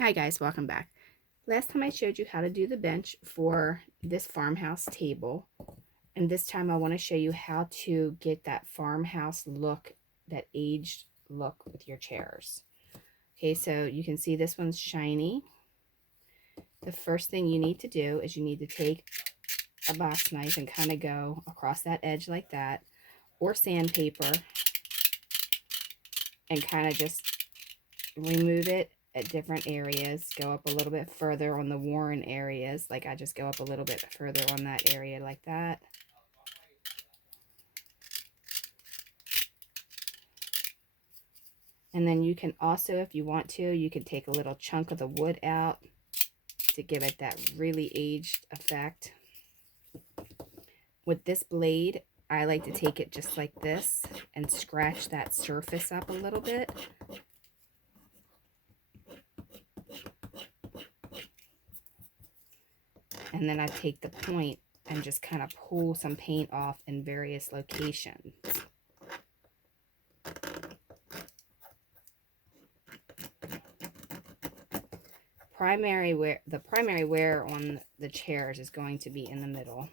Hi guys, welcome back. Last time I showed you how to do the bench for this farmhouse table, and this time I want to show you how to get that farmhouse look, that aged look with your chairs. Okay, so you can see this one's shiny. The first thing you need to do is you need to take a box knife and kind of go across that edge like that, or sandpaper, and kind of just remove it at different areas. Go up a little bit further on the worn areas, like I just go up a little bit further on that area like that. And then you can also, if you want to, you can take a little chunk of the wood out to give it that really aged effect. With this blade, I like to take it just like this and scratch that surface up a little bit. And then I take the point and just kind of pull some paint off in various locations. The primary wear on the chairs is going to be in the middle.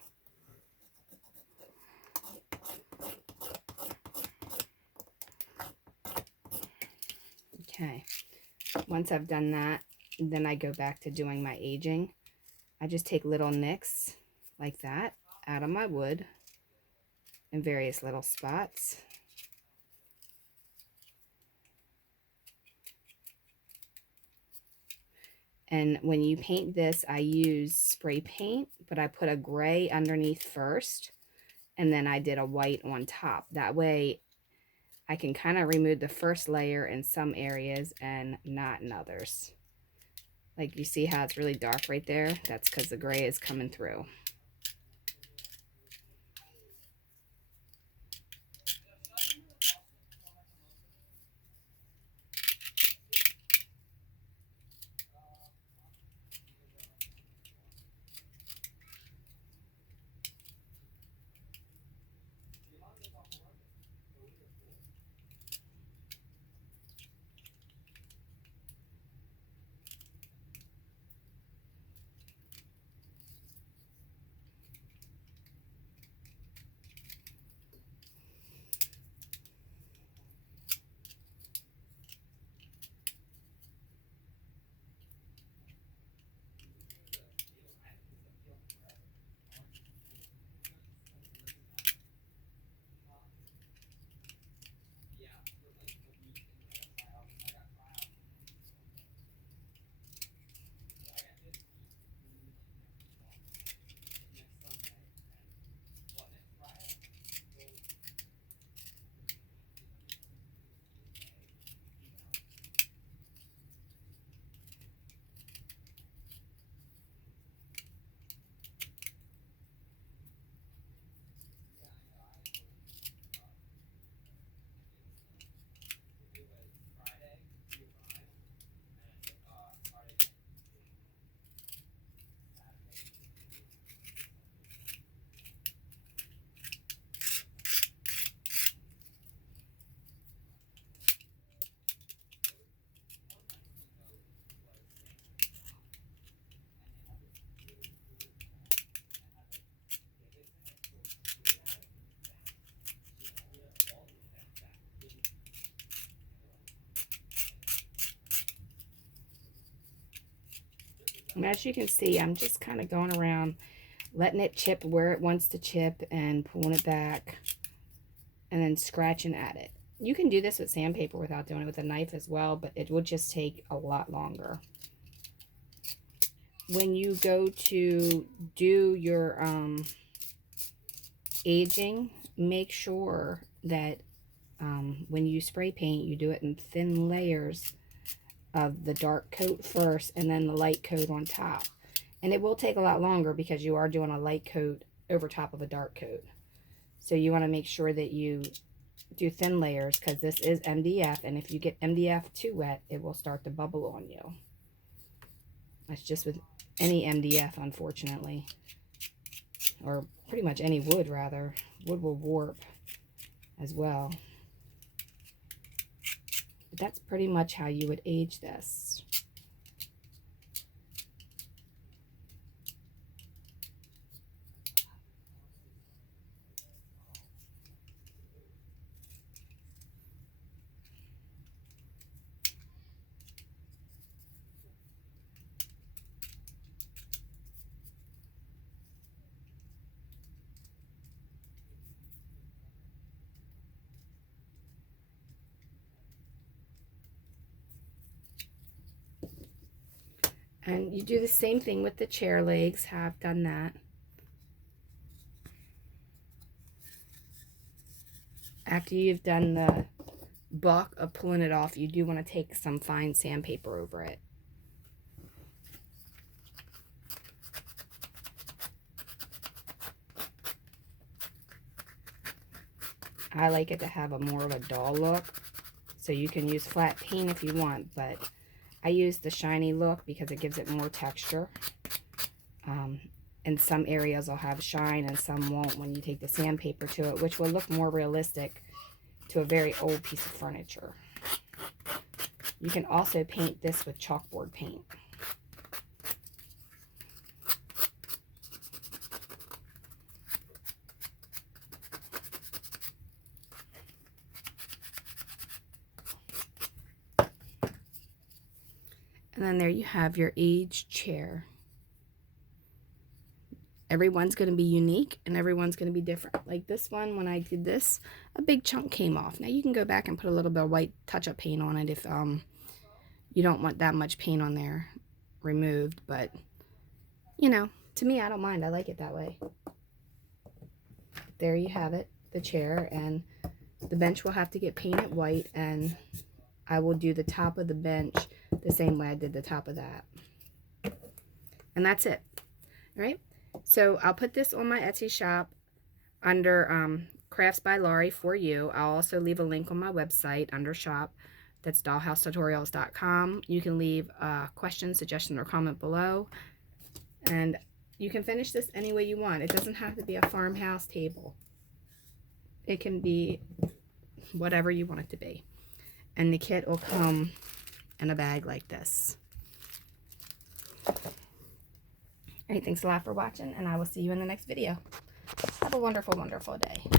Okay, once I've done that, then I go back to doing my aging. I just take little nicks like that out of my wood in various little spots. And when you paint this, I use spray paint, but I put a gray underneath first, and then I did a white on top. That way I can kind of remove the first layer in some areas and not in others. Like you see how it's really dark right there? That's because the gray is coming through. And as you can see, I'm just kind of going around, letting it chip where it wants to chip and pulling it back and then scratching at it. You can do this with sandpaper without doing it with a knife as well, but it will just take a lot longer. When you go to do your aging, make sure that when you spray paint, you do it in thin layers of the dark coat first and then the light coat on top. And it will take a lot longer because you are doing a light coat over top of a dark coat. So you want to make sure that you do thin layers because this is MDF, and if you get MDF too wet, it will start to bubble on you. That's just with any MDF, unfortunately, or pretty much any wood, rather. Wood will warp as well. But that's pretty much how you would age this. And you do the same thing with the chair legs. Have done that. After you've done the buck of pulling it off, you do want to take some fine sandpaper over it. I like it to have a more of a dull look, so you can use flat paint if you want, but I use the shiny look because it gives it more texture. And some areas will have shine and some won't when you take the sandpaper to it, which will look more realistic to a very old piece of furniture. You can also paint this with chalkboard paint. And then there you have your aged chair. Everyone's going to be unique and everyone's going to be different. Like this one, when I did this, a big chunk came off. Now you can go back and put a little bit of white touch-up paint on it if you don't want that much paint on there removed. But, you know, to me, I don't mind. I like it that way. There you have it, the chair. And the bench will have to get painted white, and I will do the top of the bench the same way I did the top of that. And that's it. All right. So I'll put this on my Etsy shop under Crafts by Laurie for you. I'll also leave a link on my website under shop. That's dollhousetutorials.com. You can leave a question, suggestion, or comment below. And you can finish this any way you want. It doesn't have to be a farmhouse table. It can be whatever you want it to be. And the kit will come in a bag like this. All right, thanks a lot for watching, and I will see you in the next video. Have a wonderful, wonderful day.